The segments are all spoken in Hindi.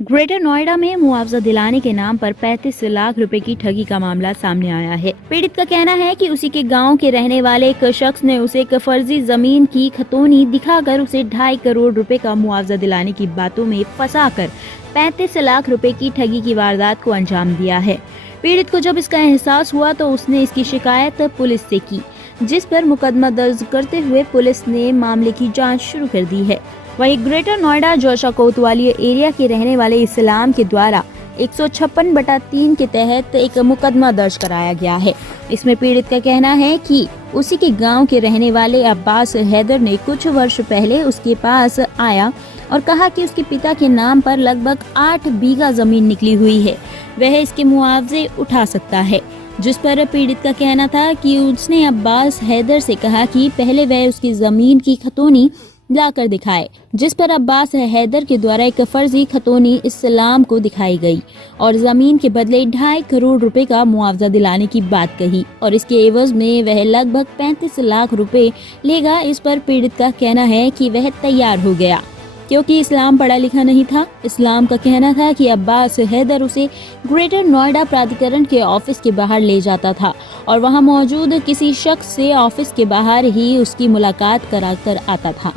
ग्रेटर नोएडा में मुआवजा दिलाने के नाम पर 35 लाख रुपए की ठगी का मामला सामने आया है। पीड़ित का कहना है कि उसी के गांव के रहने वाले एक शख्स ने उसे एक फर्जी जमीन की खतौनी दिखाकर उसे 2.5 करोड़ रुपए का मुआवजा दिलाने की बातों में फंसाकर 35 लाख रुपए की ठगी की वारदात को अंजाम दिया है। पीड़ित को जब इसका एहसास हुआ तो उसने इसकी शिकायत पुलिस से की, जिस पर मुकदमा दर्ज करते हुए पुलिस ने मामले की जांच शुरू कर दी है। वहीं ग्रेटर नोएडा जोशा कोतवाली एरिया के रहने वाले इस्लाम के द्वारा 156/3 के तहत एक मुकदमा दर्ज कराया गया है। इसमें पीड़ित का कहना है कि उसी के गांव के रहने वाले अब्बास हैदर ने कुछ वर्ष पहले उसके पास आया और कहा कि उसके पिता के नाम पर लगभग 8 बीघा जमीन निकली हुई है, वह इसके मुआवजे उठा सकता है। जिस पर पीड़ित का कहना था कि उसने अब्बास हैदर से कहा कि पहले वह उसकी जमीन की खतौनी लाकर दिखाए, जिस पर अब्बास हैदर के द्वारा एक फर्जी खतौनी इस्लाम को दिखाई गई और जमीन के बदले 2.5 करोड़ रुपए का मुआवजा दिलाने की बात कही और इसके एवज में वह लगभग 35 लाख रुपए लेगा। इस पर पीड़ित का कहना है कि वह तैयार हो गया क्योंकि इस्लाम पढ़ा लिखा नहीं था। इस्लाम का कहना था कि अब्बास हैदर उसे ग्रेटर नोएडा प्राधिकरण के ऑफिस के बाहर ले जाता था और वहां मौजूद किसी शख्स से ऑफिस के बाहर ही उसकी मुलाकात कराकर आता था,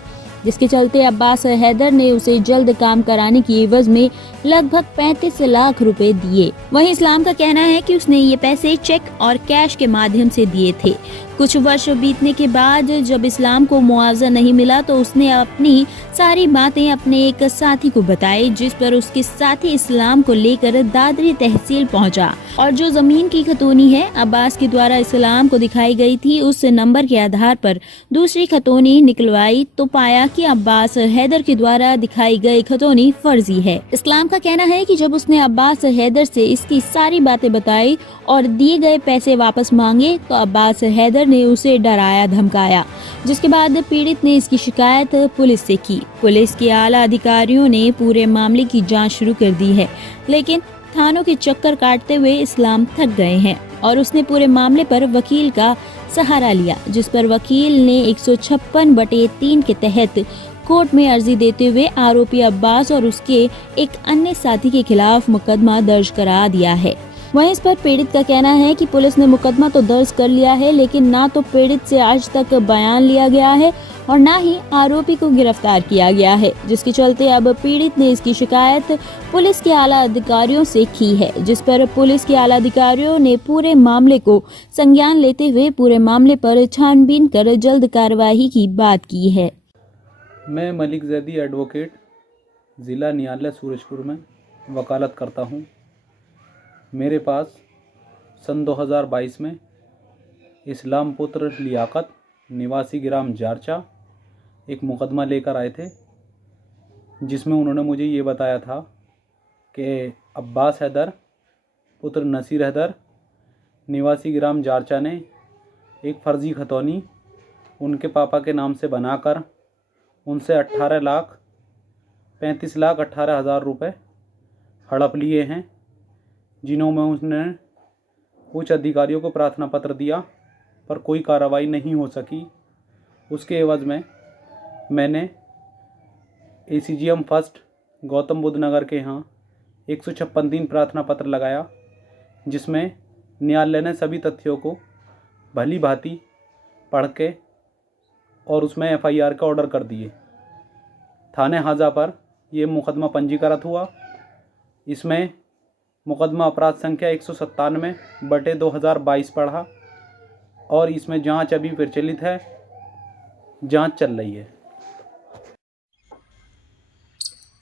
जिसके चलते अब्बास हैदर ने उसे जल्द काम कराने की एवज में लगभग 35 लाख रुपए दिए। वहीं इस्लाम का कहना है कि उसने ये पैसे चेक और कैश के माध्यम से दिए थे। कुछ वर्ष बीतने के बाद जब इस्लाम को मुआवजा नहीं मिला तो उसने अपनी सारी बातें अपने एक साथी को बताई, जिस पर उसके साथी इस्लाम को लेकर दादरी तहसील पहुंचा और जो जमीन की खतौनी है अब्बास के द्वारा इस्लाम को दिखाई गई थी, उस नंबर के आधार पर दूसरी खतौनी निकलवाई तो पाया कि अब्बास हैदर के द्वारा दिखाई गई खतौनी फर्जी है। इस्लाम का कहना है कि जब उसने अब्बास हैदर से इसकी सारी बातें बताई और दिए गए पैसे वापस मांगे तो अब्बास हैदर ने उसे डराया धमकाया, जिसके बाद पीड़ित ने इसकी शिकायत पुलिस से की। पुलिस के आला अधिकारियों ने पूरे मामले की जांच शुरू कर दी है, लेकिन थानों के चक्कर काटते हुए इस्लाम थक गए हैं और उसने पूरे मामले पर वकील का सहारा लिया, जिस पर वकील ने 156/3 के तहत कोर्ट में अर्जी देते हुए आरोपी अब्बास और उसके एक अन्य साथी के खिलाफ मुकदमा दर्ज करा दिया है। वहीं इस पर पीड़ित का कहना है कि पुलिस ने मुकदमा तो दर्ज कर लिया है, लेकिन ना तो पीड़ित से आज तक बयान लिया गया है और ना ही आरोपी को गिरफ्तार किया गया है, जिसके चलते अब पीड़ित ने इसकी शिकायत पुलिस के आला अधिकारियों से की है, जिस पर पुलिस के आला अधिकारियों ने पूरे मामले को संज्ञान लेते हुए पूरे मामले पर छानबीन कर जल्द कार्रवाई की बात की है। मैं मलिक जैदी एडवोकेट ज़िला न्यायालय सूरजपुर में वकालत करता हूँ। मेरे पास सन 2022 में इस्लाम पुत्र लियाकत निवासी ग्राम जारचा एक मुकदमा लेकर आए थे, जिसमें उन्होंने मुझे ये बताया था कि अब्बास हैदर पुत्र नसीर हैदर निवासी ग्राम जारचा ने एक फ़र्ज़ी खतौनी उनके पापा के नाम से बनाकर उनसे 35,18,18,000 रुपये हड़प लिए हैं, जिन्होंने उसने कुछ अधिकारियों को प्रार्थना पत्र दिया पर कोई कार्रवाई नहीं हो सकी। उसके एवज में मैंने ACGM फर्स्ट गौतम बुद्ध नगर के यहाँ 156 दिन प्रार्थना पत्र लगाया, जिसमें न्यायालय ने सभी तथ्यों को भली भांति पढ़ के और उसमें FIR का ऑर्डर कर दिए। थाने हाजा पर यह मुकदमा पंजीकृत हुआ। इसमें मुकदमा अपराध संख्या 197/2022 पढ़ा और इसमें जांच अभी प्रचलित है, जांच चल रही है।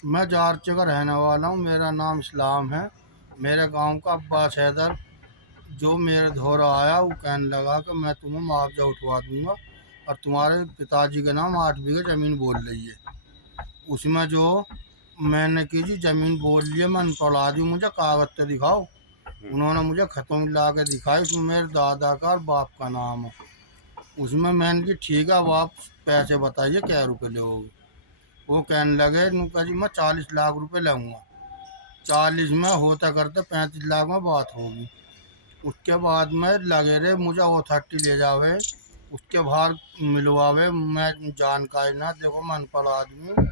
मैं जारचे का रहने वाला हूँ। मेरा नाम इस्लाम है। मेरे गांव का अब्बास हैदर जो मेरे धोरा आया वो कहने लगा कि मैं तुम्हें मुआवजा उठवा दूंगा और तुम्हारे पिताजी के नाम 8 बीघे ज़मीन बोल रही है। उसमें जो मैंने की जी ज़मीन बोल लिया, मैंने पढ़ा दी, मुझे कागज़ तो दिखाओ। उन्होंने मुझे खतौनी ला के दिखाई, उसमें मेरे दादा का और बाप का नाम है। उसमें मैंने की ठीक है, अब आप पैसे बताइए क्या रुपये लोगे। वो कहने लगे नुका जी मैं 40 लाख रुपए लूँगा। 40 में होता करते 35 लाख में बात होगी। उसके बाद में लगे रहे मुझे अथॉरिटी ले जावे, उसके बाहर मिलवावे। मैं जानकारी ना देखो, मैं अनपढ़ आदमी हूँ,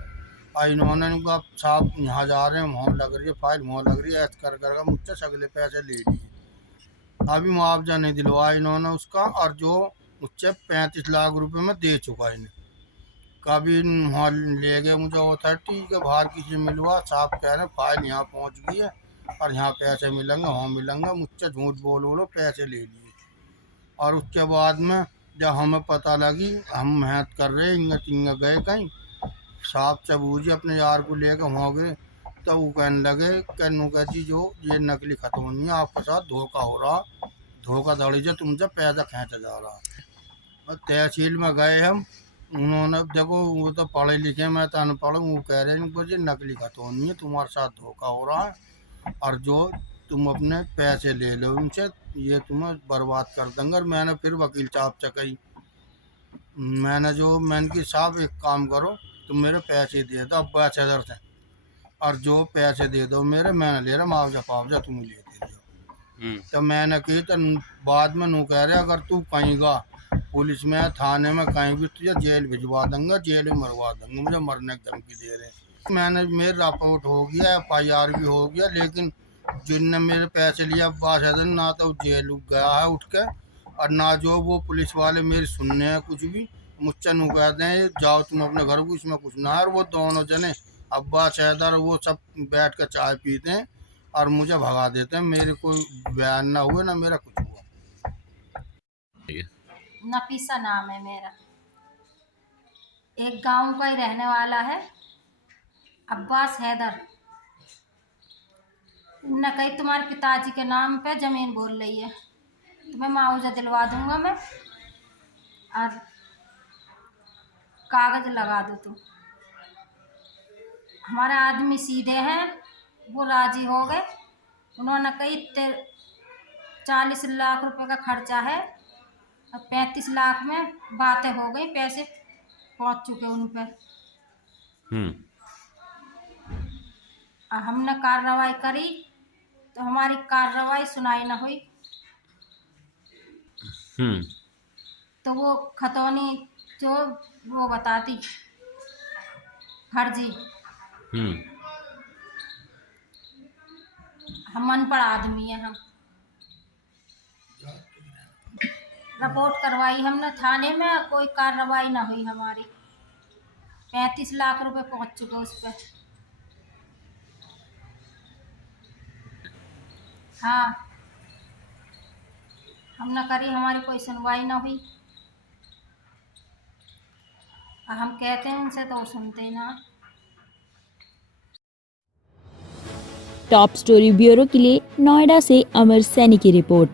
और इन्होंने इनका साहब यहाँ जा रहे हैं, वहाँ लग रही है फाइल, वहाँ लग रही है, ऐसे कर कर मुझसे सगले पैसे ले लिए। अभी मुआवजा नहीं दिलवाया इन्होंने उसका, और जो मुझसे 35 लाख रुपए में दे चुका इन्हें। कभी वहाँ ले गए मुझे अथॉरिटी के बाहर किसी मिलवा, साहब कह रहे फाइल यहाँ पहुँच गई है और यहाँ पैसे मिलेंगे, वहाँ मिलेंगे, मुझसे झूठ बोल बोलो पैसे ले लिए। और उसके बाद में जब हमें पता लगी, हम मेहनत कर रहे इंग गए कहीं, साहब से बूझे अपने यार को लेकर वहाँ गए, तो वो कहने लगे कहने कहती जो ये नकली खतौनी है, आपके साथ धोखा हो रहा, धोखाधड़ी से तुमसे पैसा खींचा जा रहा। और तहसील में गए हम, उन्होंने देखो वो तो पढ़े लिखे, मैं तो अनपढ़ हूँ, वो कह रहे हैं कि ये नकली खतौनी है, तुम्हारे साथ धोखा हो रहा है और जो तुम अपने पैसे ले लो उनसे, ये तुम्हें बर्बाद कर देंगे। और मैंने फिर वकील साहब से कही, मैंने कि साहब एक काम करो, तुम मेरे पैसे दे दो अब्बास हैदर से, और जो पैसे दे दो मेरे, मैंने ले रहा मुआवजा तुम ले दे दो। तो मैंने की, तो बाद में नू कह रहे अगर तू कहीं गा पुलिस में थाने में कहीं भी तुझे जेल भिजवा देंगे, जेल में मरवा देंगे, मुझे मरने की धमकी दे रहे। मैंने मेरा रिपोर्ट हो गया, FIR भी हो गया, लेकिन जिनने मेरे पैसे लिए अब्बास हैदर, ना तो जेल गया है उठ के, और ना जो वो पुलिस वाले मेरी सुनने हैं कुछ भी। मुझसे नू कहते हैं जाओ तुम अपने घर को, इसमें कुछ ना है। और वो दोनों जने अब्बास हैदर वो सब बैठ कर चाय पीते हैं और मुझे भगा देते हैं, मेरे कोई बयान ना हुए ना मेरा कुछ हुआ। नफीसा नाम है मेरा, एक गांव का ही रहने वाला है, अब्बास हैदर। न कहीं तुम्हारे पिताजी के नाम पे ज़मीन बोल रही है, तुम्हें मुआवजा दिलवा दूंगा मैं, और कागज़ लगा दो तुम। हमारे आदमी सीधे हैं, वो राजी हो गए। उन्होंने कही 40 लाख रुपए का खर्चा है, और 35 लाख में बातें हो गई, पैसे पहुंच चुके उन पर। और हमने कार्रवाई करी तो हमारी कार्रवाई सुनाई न हुई। तो वो खतौनी जो वो बताती फर्जी। हम अनपढ़ आदमी हैं, हम रिपोर्ट करवाई हमने थाने में, कोई कार्रवाई ना हुई हमारी। 35 लाख रुपए पहुंच चुके उस पर। हाँ, हमने करी, हमारी कोई सुनवाई ना हुई। और हम कहते हैं उनसे तो वो सुनते ना। टॉप स्टोरी ब्यूरो के लिए नोएडा से अमर सैनी की रिपोर्ट।